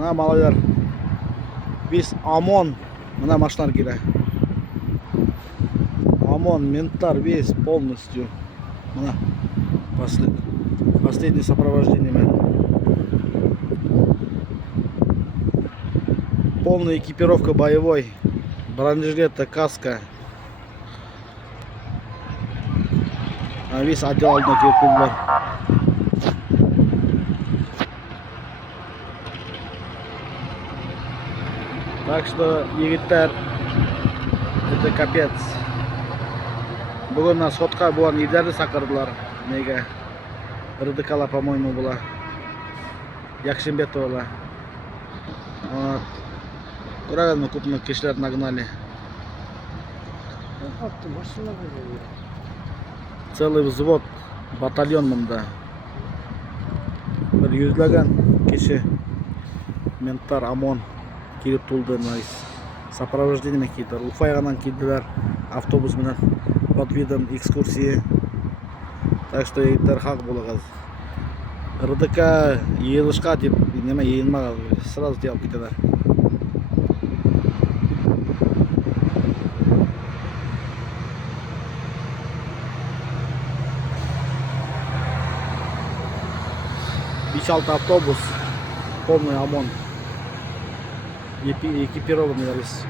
Мына малайлар. Biz ОМОН. Мына машиналар келе. ОМОН, менттар весь полностью. Мына последнее сопровождение. Полная экипировка боевой. Бронежилеты, каска. Весь отдел алдына келіп келділер. Так что, егіттер, это капец. Бүгін мына сотқа болған елдерді шақырдылар. Неге? РДК-ла, по-моему, была. Якшембетова. Вот. Правильно, крупно кишлер нагнали. Целый взвод, батальон мында. Bir yüzлеген кеше менттар ОМОН келіп толды. Сопровождение келділер. Уфайғанан келділер автобус менен под видом экскурсии. Так что егіттер хақ болығыз. РДК елішқа деп, неме елмаға сразу деп кетедер. Бич-6 автобус, полный ОМОН, экипированный весь.